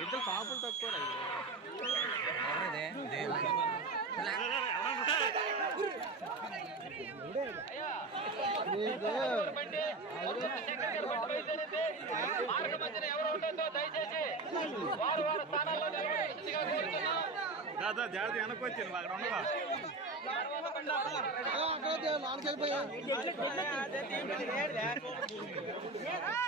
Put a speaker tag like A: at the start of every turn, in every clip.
A: ఇద్దరు పాపలు తక్కువ
B: మార్గ మధ్యన ఎవరు ఉండొద్దో దయచేసి వారు వారి స్థానాల్లో నిలబడాల్సిందిగా కోరుతున్నాం
A: దాదా జాగ్రత్త వెనక్కి వచ్చాను అక్కడ ఉండవా
C: ఇంకా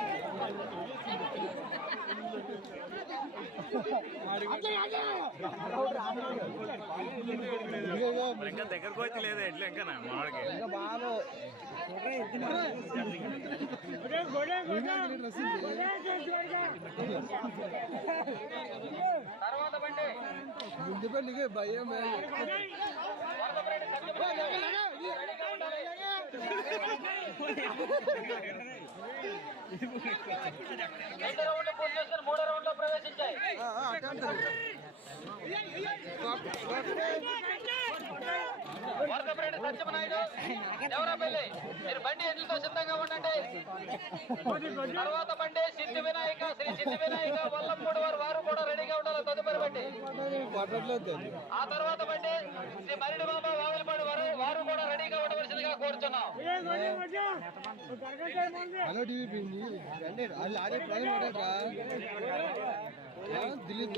A: ఇంకా దగ్గరకు వచ్చి లేదా ఎట్లా ఇంకా మామిడికి
C: బాగా ముందు భయం
B: రెండు రౌండ్లు పూర్తి చేసుకుని మూడో రౌండ్లో ప్రవేశించాయి వరదపరెడ్డి సత్యనాయుడు దేవరాపల్లి మీరు బండి ఎడ్లతో సిద్ధంగా ఉండండి తర్వాత బండి సిద్ధి వినాయక శ్రీ సిద్ధి వినాయక వల్లంపూడి వారు వారు కూడా రెడీగా ఉండాలి తదుపరి బండి ఆ తర్వాత బండి శ్రీ మరిడి బాబా వావిలిపాడు వారు వారు కూడా రెడీగా ఉండవలసిందిగా కోరుతున్నాం
C: హలో దిలీప్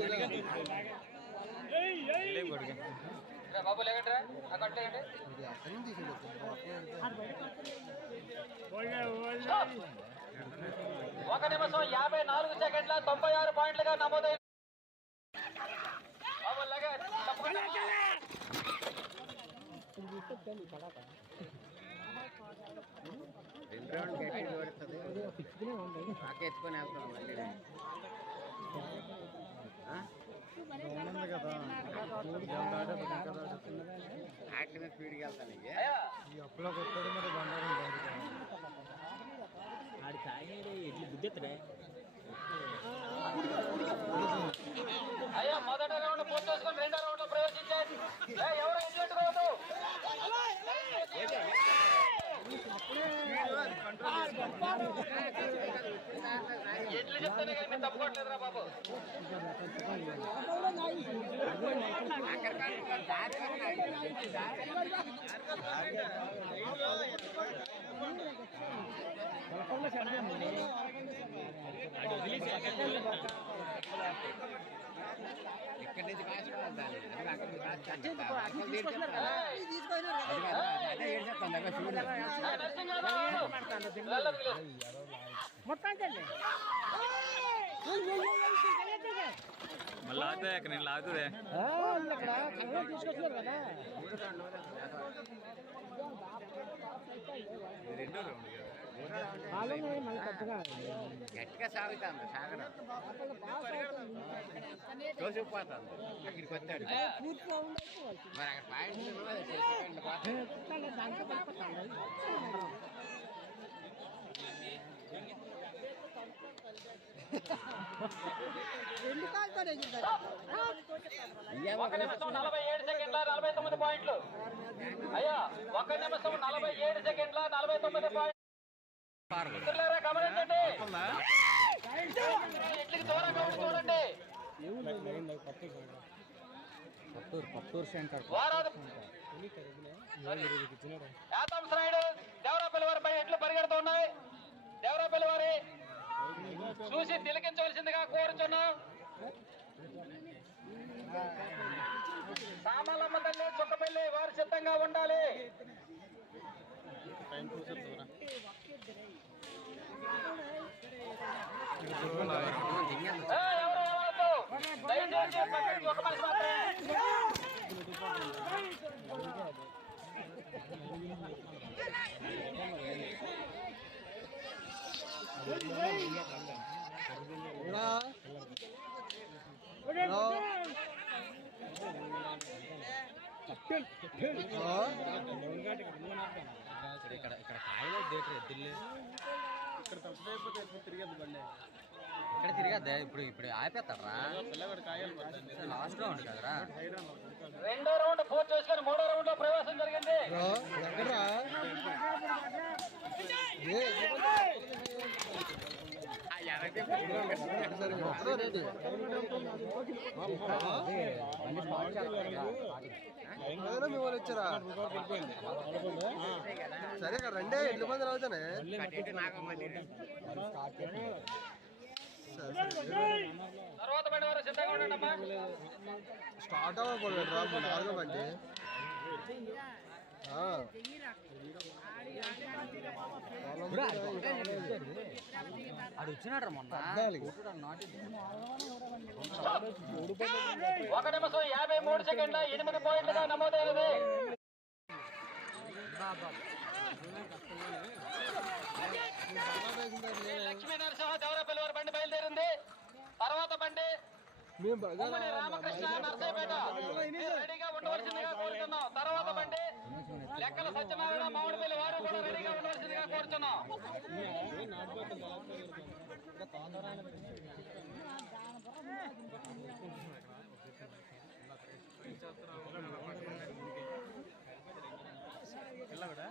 B: బాబు అక్కడ ఒక నిమిషం. యాభై నాలుగు సెకండ్ల తొంభై ఆరు పాయింట్లుగా నమోదైన బాబు లేక
D: రెండు రౌండ్ గట్టి పడుతుంది వెళ్తాం మళ్ళీ ఆటల మీద స్పీడ్కి వెళ్తాను ఇక
B: అయ్యా
C: ఈ అప్పులోకి
B: అయ్యా రౌండ్ పూర్తి రెండో రౌండ్లో ఎట్లు చెప్తేనే కానీ మీరు తప్పుకోవట్లేదురా బాబు
D: ఇక్కడి నుంచి కాదు, అక్కడ
B: వీలు.
A: మళ్ళీ లాగుతుంది అక్కడ నేను లాగుతుంది.
C: తీసుకొస్తున్నారు కదా.
D: గట్టిగా సాగుతాం సాగడం. తోసిపోతాం ఇక్కడికి వచ్చాడు మరి అక్కడ పాయింట్
B: ఒక నిమిషం నలభై ఏడు సెకండ్ల నలభై తొమ్మిది పాయింట్లు. అయ్యా ఒక నిమిషం నలభై ఏడు సెకండ్ల నలభై తొమ్మిది పాయింట్లు. గమనించండి. ఎట్లకి దూరంగా ఉండి చూడండి. వారాది యాతం శ్రాయుడు దేవరాపల్లి వారి పై ఎట్లు పరిగెడుతూ ఉన్నాయి. దేవరాపల్లి వారి చూసి తిలకించవలసిందిగా కోరుచున్నాం. సామలమ్మ తల్లి చుక్కపల్లి వారు సిద్ధంగా ఉండాలి. దయచేసి పక్కకి ఒక మనిషి మాత్రమే
A: ఇక్కడ ఇక్కడ కాయలు దేటర్ ఎద్దుల్ని ఇక్కడ తప్పు అయిపోతే తిరిగేది బండి ఇక్కడ
D: ఆగేద్దే ఇప్పుడు ఇప్పుడు ఆపేస్తాడరా. లాస్ట్ రౌండ్ కదరా.
B: రెండో రౌండ్ పూర్తి చేసుకొని మూడో రౌండ్లో ప్రవేశం జరిగింది.
C: ఎక్కడ్రా సరే వచ్చారా సరే కదా రండి ఎన్ని మంది అవుతానే స్టార్ట్ అవ్వకూడదు నాలుగో బండి.
D: అది వచ్చినాడు మొన్న.
B: ఒక నిమిషం యాభై మూడు సెకండ్ల ఎనిమిది పాయింట్లుగా నమోదైనది లక్ష్మీ నరసింహ దేవరపల్లి వారి బండి బయలుదేరింది తర్వాత బండి రామకృష్ణ నర్సయ్యపేట. రెడీగా ఉండవలసిందిగా కోరుతున్నాం. తర్వాత బండి. లెక్కల సత్యనారాయణ మామిడిపల్లి వారు కూడా రెడీగా ఉండవలసిందిగా కోరుతున్నాం.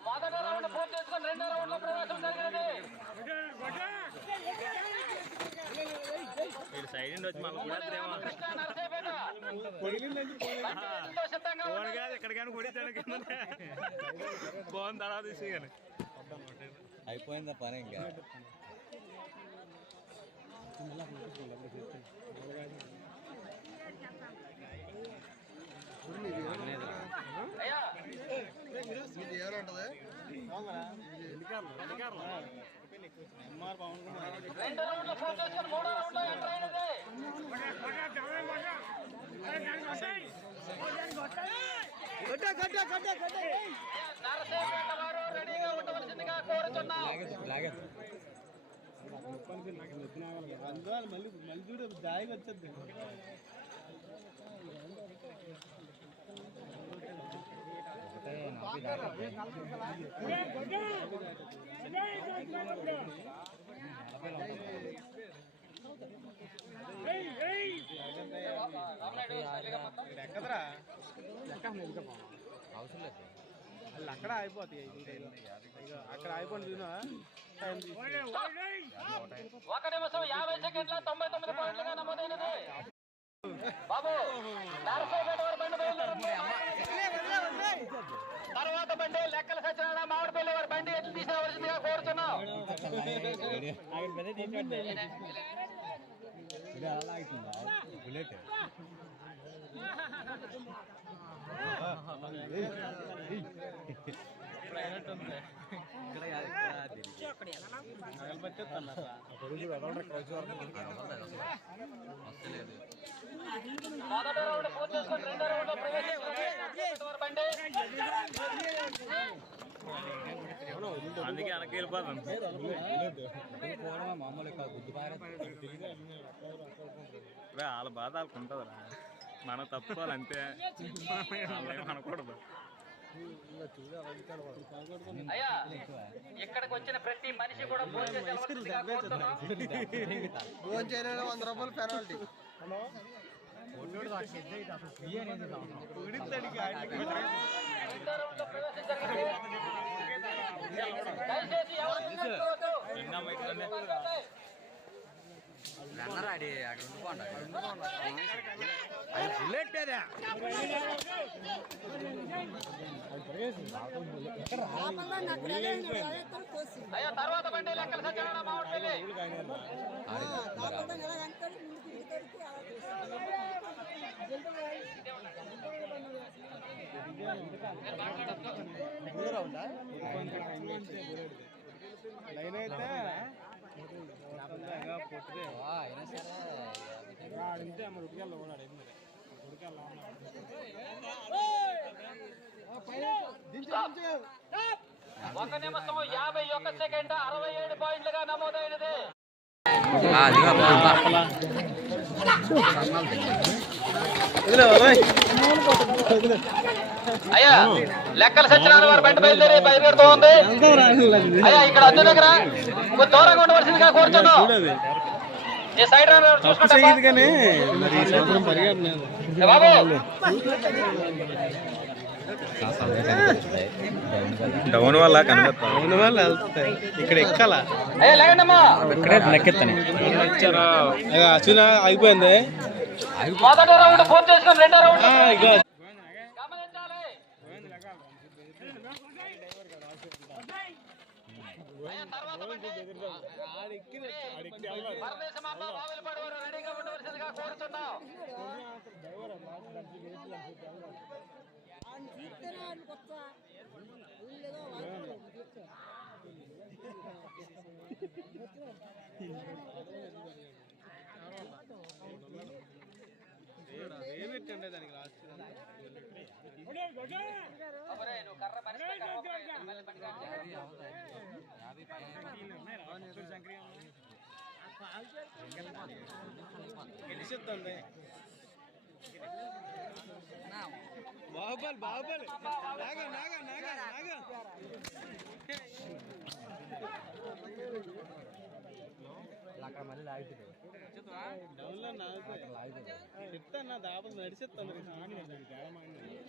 B: మొదటి రౌండ్ పూర్తి చేసుకుని రెండో రౌండ్లో ప్రవేశం జరిగినది
A: వీడు సైడ్ నుండి వచ్చి
B: ఉండండి.
A: కాదు ఎక్కడికైనా కొడిస్తాను కింద ఫోన్ తర్వాత తీసి కానీ
D: అయిపోయిందా పని ఇంకా
B: అయ్యా
C: ఇది
B: రెండు రౌండ్లు పూర్తి చేసుకుని మూడో రౌండ్. ఎంటర్ అయినది నరసేపేట వారు రెడీగా ఉండవలసిందిగా కోరుతున్నాం
D: అవసరం లేదు
C: అక్కడ అయిపోతాయి అక్కడ అయిపోయింది చూనా
B: ఒక నిమిషం యాభై సెకండ్ల తొంభై తొమ్మిది పాయింట్లుగా నమోదైనది. బాబు నరసయ్యపేట బండి బయలుదేరింది. తర్వాత బండి లెక్కల సత్యనారాయణ మామిడిపల్లి వారి బండి ఎట్లు తీసుకోవాల్సిందిగా కోరుతున్నాం
D: బుల్లెట్ ఇప్పుడు అయినట్టుంది
B: మొదటి రౌండ్ పూర్తి రెండో రౌండ్లో
A: అందుకే వెనక్కి వెళ్ళిపోతాం
D: మామూలు
A: వాళ్ళ బాధ వాళ్ళకి మనం తప్పుకోవాలి అనకూడదు.
B: అయ్యా ఇక్కడికి వచ్చిన ప్రతి మనిషి కూడా భోజనం
C: వంద రూపాయలు పెనాల్టీ
B: రెండో రౌండ్లో ప్రవేశం జరిగింది దయచేసి
D: అది బుల్లెట్ అదే.
B: అయ్యా తర్వాత బండి లెక్కల
C: లైన్ అయితే
D: అయినా సరే.
C: ఆడింటే మరి ఉడికెళ్ళ కూడా ఉడికెళ్ళ
B: ఒక నిమిషం యాభై ఒక్క సెకండ్ అరవై ఏడు పాయింట్లుగా నమోదైనది. అయ్యా లెక్కల సత్యనారాయణ వారు బయట బయలుదేరి బయలుదేరుతూ ఉంది. అయ్యా ఇక్కడ అందు దగ్గర దూరంగా ఉండవలసిందిగా కోరుతున్నాం
A: కానీ
C: మరి సంవత్సరం
A: డౌన్ వల్ల
C: వాళ్ళు వెళ్తాయి. ఇక్కడ ఎక్కాల?
B: అమ్మా
C: చూనా అయిపోయింది
B: మొదటి రౌండ్ పూర్తి చేసుకుని రెండో రౌండ్
C: ఆ, ఇగో
B: గమనించాలి అయ్యా, తర్వాత బండి. భారతదేశం అమ్మ బావిలపాడు వారు రెడీగా ఉండవలసిందిగా కోరుతున్నాం అబ్బరే, నువ్వు కర్ర మనిషిపై కర్ర ఒకటే, మళ్ళీ బండి కాదు.
C: గెలిచిద్దండి. బాహుబలి బాహుబలి. నాగా నాగా నాగా. నాగా డౌన్లో నాగుతాయి. చెప్తాను దాపలు నడిచేస్తాను.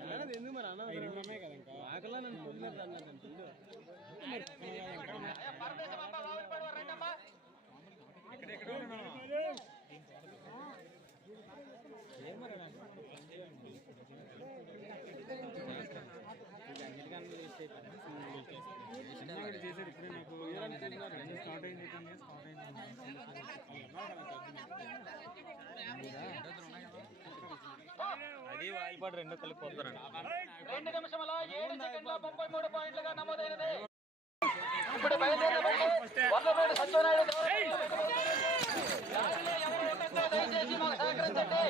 C: అన్నది ఎందుకు మరి అన్న ఆకలా నన్ను పొందినట్టు అన్నది చూడు
B: అయ్యా, భారతదేశం అమ్మ బావిలపాడు వారు రండి అమ్మా.
A: చేశారు ఇప్పుడే నాకు స్టార్ట్ అయింది స్టార్ట్ అయింది అది వాయిపాడు రెండు కలిపి పోతారండి.
B: రెండు నిమిషముల ఏడు సెకండ్ల ముప్పై మూడు పాయింట్లుగా నమోదైనది. ఇప్పుడు బయలుదేరబడి వల్లపేట సత్యనారాయణ దయచేసి మాకు సహకరించండి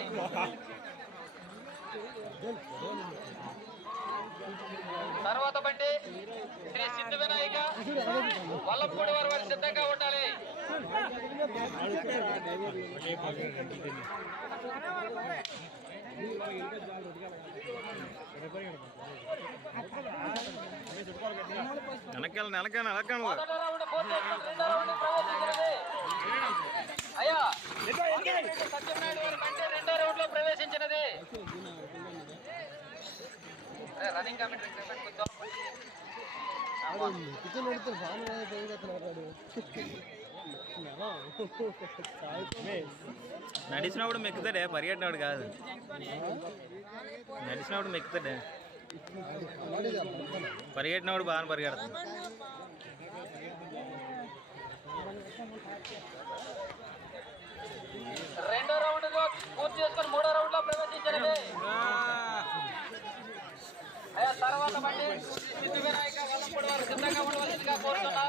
B: తర్వాత బండి శ్రీ సిద్ధు వినాయక. వల్లంపూడి వారి వారి సిద్ధంగా ఉండాలి.
A: వెనకాల వెనకాల వెనకాల.
B: అయ్యా సత్యనారాయణ రెండో రౌండ్లో ప్రవేశించినది. రన్నింగ్
A: నడిచినప్పుడు మెక్కుతాడే పరిగెట్టినప్పుడు కాదు. నడిచినప్పుడు మెక్కుతాడే. పరిగెట్టినప్పుడు బాగా పరిగెడతాడు
B: రెండో రౌండ్లో పూర్తి చేసుకుని మూడో రౌండ్లో ప్రవేశించినది తర్వాత బండి శ్రీ సిద్ధి వినాయక వల్లంపూడి వారు సిద్ధంగా ఉండవలసిందిగా కోరుతున్నా.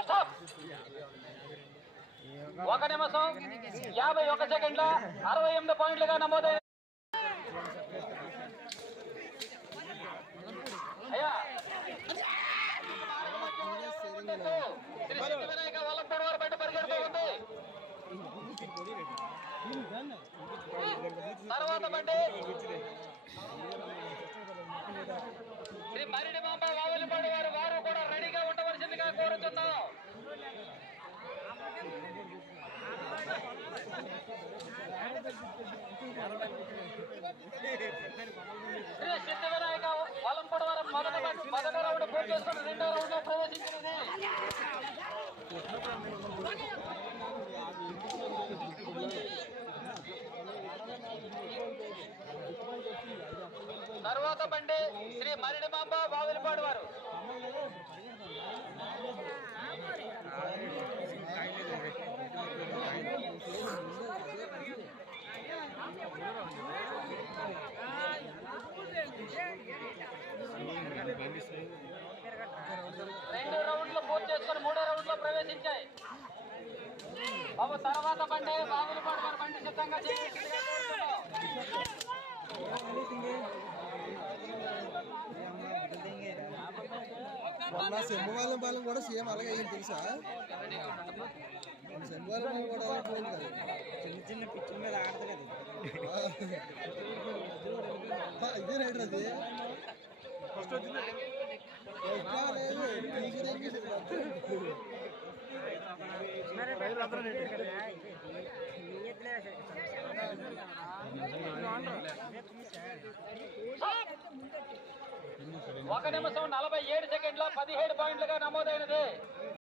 B: స్టాప్. ఒక నిమిషం యాభై ఒక సెకండ్ల అరవై ఎనిమిది పాయింట్లుగా నమోదైన అయ్యా శ్రీ సిద్ధి వినాయక వల్లంపూడి వారి బండి పరిగెడుతూ ఉంది తర్వాత శ్రీ మరిడి మాంబ వావలిపాడు వారు వారు కూడా రెడీగా ఉండవలసిందిగా కోరుతున్నాం. శ్రీ సిద్ధ వినాయక వారు మొదటి బండి- మొదటి రౌండ్ పూర్తి చేసుకుని రెండో రౌండ్లో ప్రవేశించినది. చెప్పండి శ్రీ మరిడి మాంబ వారు. రెండు పూర్తి చేసుకుని మూడో రౌండ్లో ప్రవేశించాయి. బాబు తర్వాత బండి బాబులు వారు బండి సిద్ధంగా చేయండి.
C: మొన్న సింహవాలం పాలెం కూడా సేమ్ అలాగే అయ్యింది తెలుసా? సింహవాలం పాలెం కూడా అలాగే పోయింది కదా.
D: చిన్న చిన్న పిచ్చుల మీద ఆడతలేదు.
C: ఇదే రైడర్ అది. ఎట్లా లేదు పీకి తెంగేసి
B: ఒక నిమిషం నలభై ఏడు సెకండ్ల పదిహేడు పాయింట్లుగా నమోదైనది.